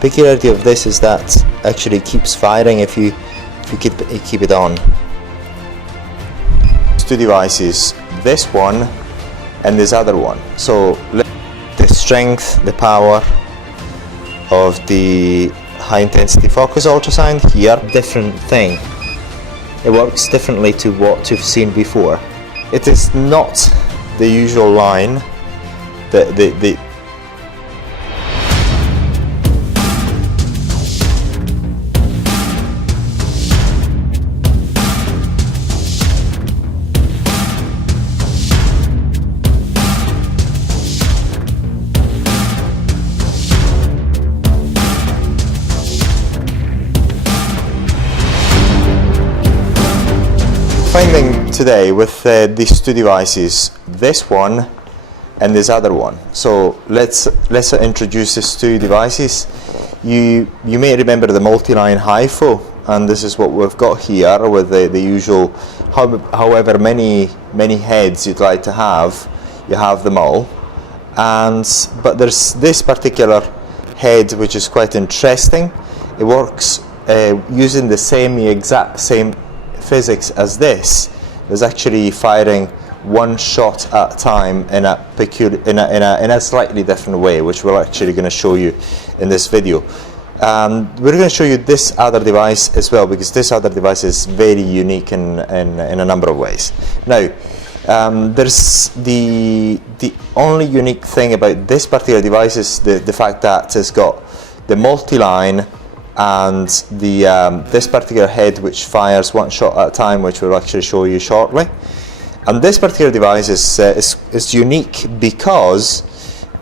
Peculiarity of this is that actually keeps firing if you keep it on. Two devices, this one and this other one. So the strength, the power of the high intensity focus ultrasound here, different thing. It works differently to what you've seen before. It is not the usual line. Finding today with these two devices, this one and this other one. So let's introduce these two devices. You may remember the Multiline Hifu, and this is what we've got here with the usual, however many heads you'd like to have, you have them all. But there's this particular head which is quite interesting. It works using the exact same physics as this. Is actually firing one shot at a time in a slightly different way, which we're actually going to show you in this video. We're going to show you this other device as well, because this other device is very unique in a number of ways. Now, there's the only unique thing about this particular device is the fact that it's got the multi-line and this particular head which fires one shot at a time, which we'll actually show you shortly. And this particular device is unique because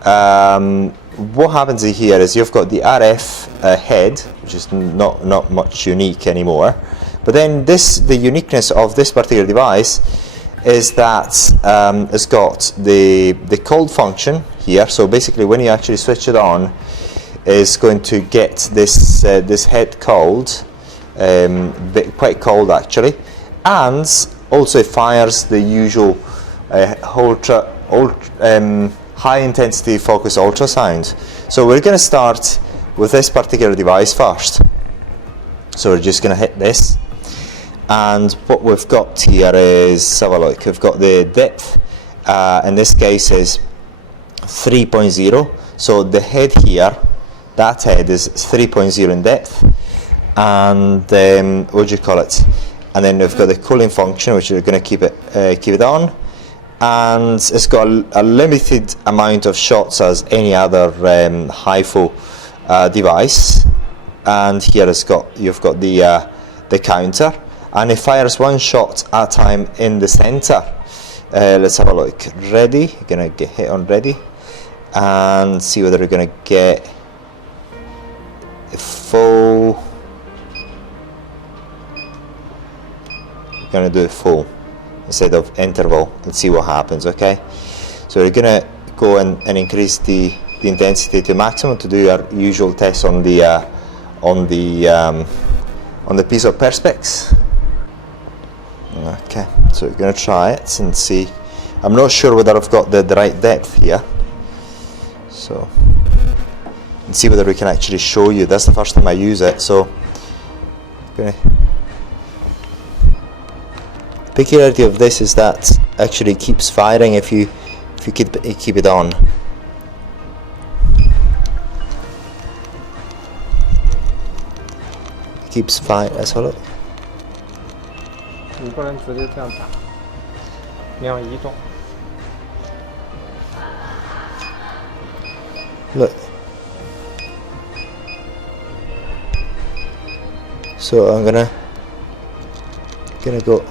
what happens here is you've got the RF head, which is not much unique anymore. But then the uniqueness of this particular device is that it's got the cold function here. So basically, when you actually switch it on, is going to get this head cold, quite cold actually, and also it fires the usual high intensity focus ultrasound. So we're going to start with this particular device first. So we're just going to hit this, and what we've got here is, have a look, we've got the depth, in this case is 3.0. So the head here, that head is 3.0 in depth, and what do you call it? And then we've got the cooling function, which we're going to keep it on, and it's got a limited amount of shots as any other Hifu device. And here you've got the counter, and it fires one shot at a time in the center. Let's have a look. Ready? Gonna get hit on ready, and see whether we're gonna get full. We're going to do it full instead of interval and see what happens. Okay, so we're going to go and increase the intensity to maximum to do our usual test on the piece of perspex. Okay, so we're going to try it and see. I'm not sure whether I've got the right depth here, so and see whether we can actually show you. That's the first time I use it, so okay. Peculiarity of this is that actually keeps firing if you keep it on. It keeps firing. Let's hold it. 你不能直接这样打，你要移动。 Look. So I'm gonna go.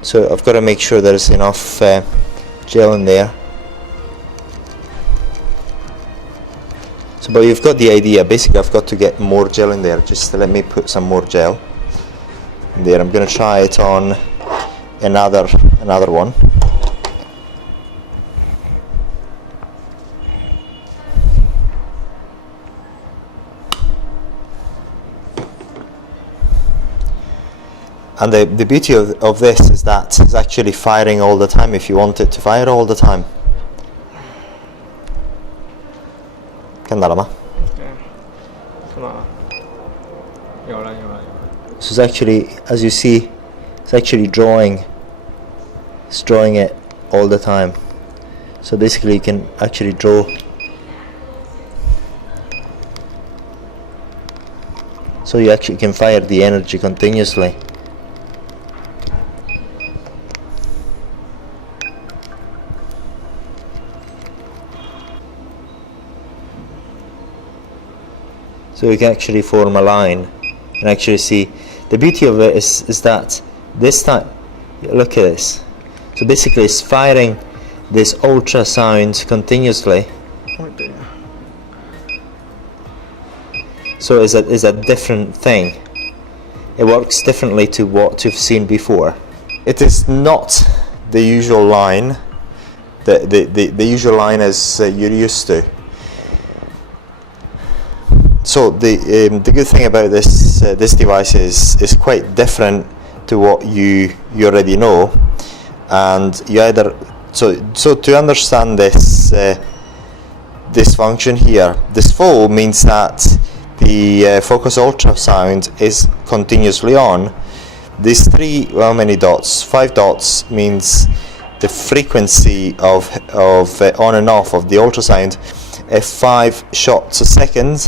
So I've got to make sure there's enough gel in there. So, but you've got the idea. Basically, I've got to get more gel in there. Just let me put some more gel in there. I'm going to try it on another one. And the beauty of this is that it's actually firing all the time if you want it to fire all the time. it's actually, as you see, it's actually drawing it all the time. So basically you can actually draw. So you actually can fire the energy continuously. So you can actually form a line and actually see. The beauty of it is that this time, look at this. So basically it's firing this ultrasound continuously. So it's a different thing. It works differently to what you've seen before. It is not the usual line, the usual line as you're used to. So the good thing about this device is quite different to what you already know, and you either so to understand this this function here, this full means that the focus ultrasound is continuously on. These how many dots? 5 dots means the frequency of on and off of the ultrasound. 5 shots a second.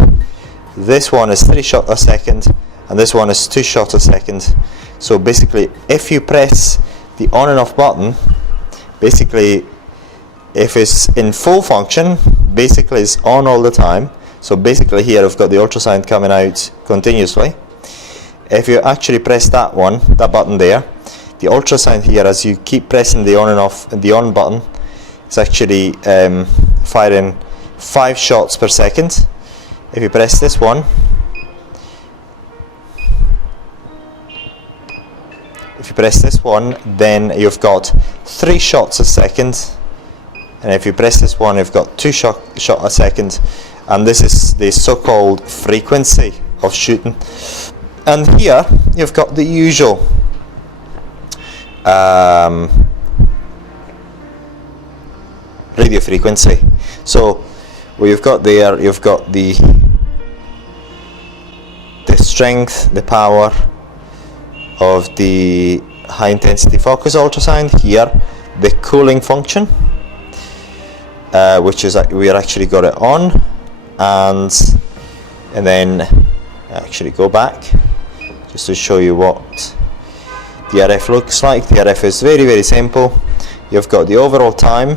This one is 3 shots a second, and this one is 2 shots a second. So basically, if you press the on and off button, basically, if it's in full function, basically it's on all the time. So basically here I've got the ultrasound coming out continuously. If you actually press that button there, the ultrasound here, as you keep pressing the on and off, the on button, it's actually firing 5 shots per second. If you press this one, then you've got 3 shots a second, and if you press this one, you've got 2 shots a second, and this is the so-called frequency of shooting. And here you've got the usual radio frequency. So what you've got there, you've got the strength, the power of the high intensity focus ultrasound. Here the cooling function, which is we actually got it on, and then actually go back just to show you what the RF looks like. The RF is very, very simple. You've got the overall time,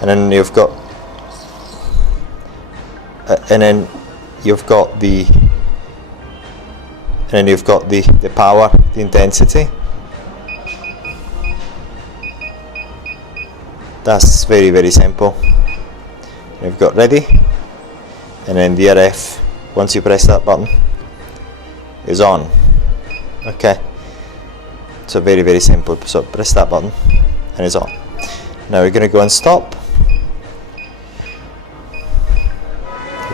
and then you've got the power, the intensity. That's very, very simple. You've got ready, and then the RF, once you press that button, is on. Okay, so very, very simple. So press that button and it's on. Now we're going to go and stop.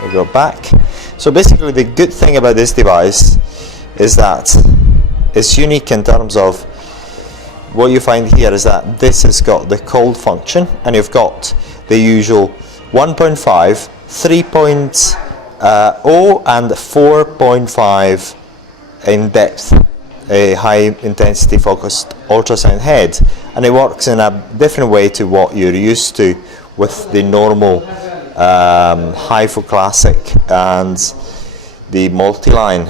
We go back. So basically the good thing about this device is that it's unique in terms of what you find here is that this has got the cold function, and you've got the usual 1.5, 3.0 and 4.5 in depth, a high intensity focused ultrasound head, and it works in a different way to what you're used to with the normal Hifu Classic and the Multiline.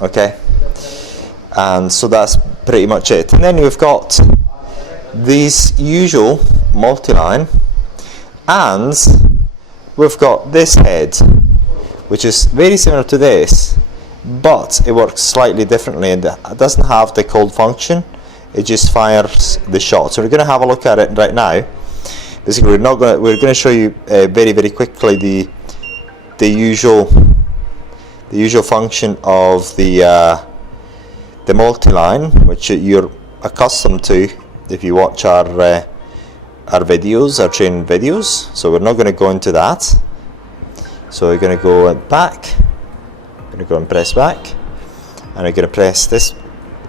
Okay, and so that's pretty much it. And then we've got these usual Multiline, and we've got this head, which is very similar to this, but it works slightly differently, and it doesn't have the cold function. It just fires the shot. So we're going to have a look at it right now. Basically, we're going to show you very, very quickly the usual function of the Multiline, which you're accustomed to if you watch our videos, our training videos. So we're not going to go into that. So we're going to go back. We're going to go and press back, and we're going to press this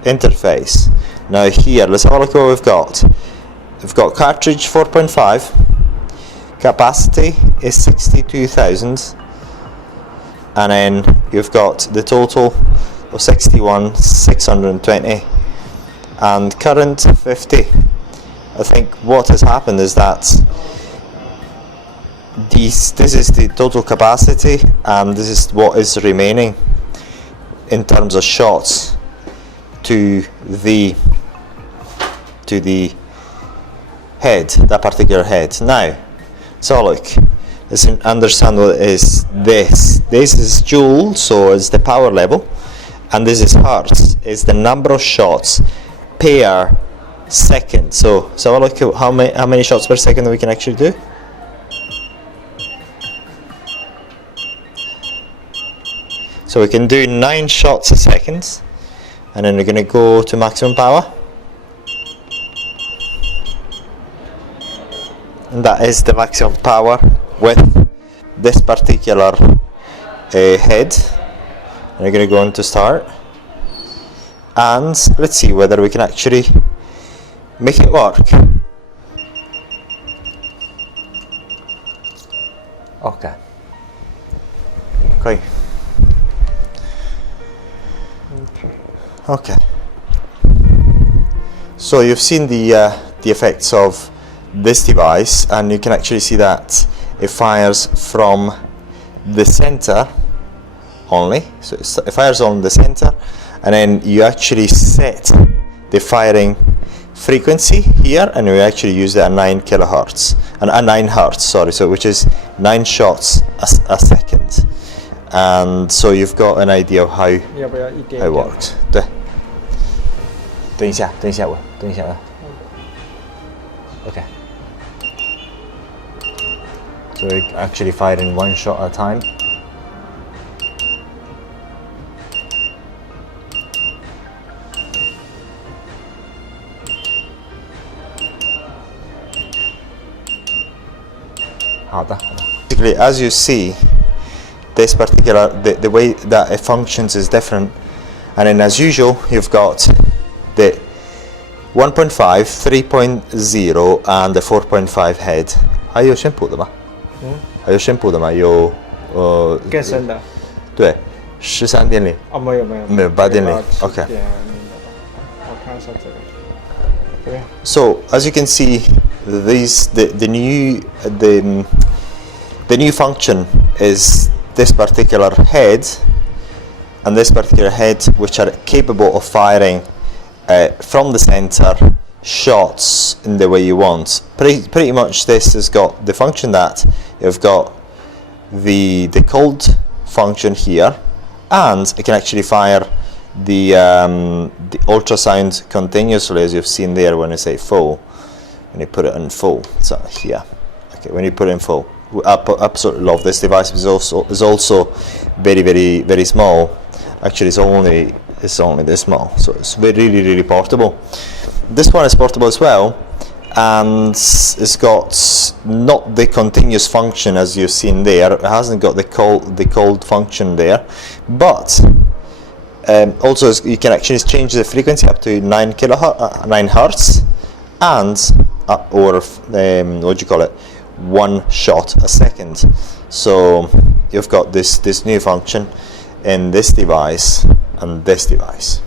interface. Now here, let's have a look at what we've got. We've got cartridge 4.5, capacity is 62,000, and then you've got the total of 61,620 and current 50. I think what has happened is that this is the total capacity, and this is what is remaining in terms of shots to the head, that particular head. Now, so look, let's understand what is this. This is joule, so it's the power level, and this is hertz, is the number of shots per second. So have a look at how many shots per second we can actually do. So we can do 9 shots a second, and then we're going to go to maximum power, and that is the maximum power with this particular head. And we're going to go into start, and let's see whether we can actually make it work. Okay. Okay. So you've seen the effects of this device, and you can actually see that it fires from the center only. So it fires on the center, and then you actually set the firing frequency here, and we actually use it at 9 kilohertz and 9 hertz, sorry, so which is 9 shots a second. And so you've got an idea of how it works. 对，等一下我，等一下啊。Okay. So we actually fire in 1 shot at a time. Basically, as you see, this particular the way that it functions is different, and then as usual you've got the 1.5, 3.0 and the 4.5 head. 还有宣谱的吗？还有宣谱的吗？有更深的。对，13.0。哦，没有8.0。Okay. 我看一下这个。对。So as you can see, the new function is this particular head and this particular head, which are capable of firing from the center shots in the way you want. Pretty much this has got the function that you've got the cold function here, and it can actually fire the ultrasound continuously, as you've seen there when I say full, when you put it in full. So here, okay, when you put it in full. I absolutely love this device. It's also very small. Actually, it's only this small, so it's really portable. This one is portable as well, and it's got not the continuous function as you've seen there. It hasn't got the cold function there, but also you can actually change the frequency up to 9 hertz, and or what do you call it? 1 shot a second. So you've got this new function in this device and this device.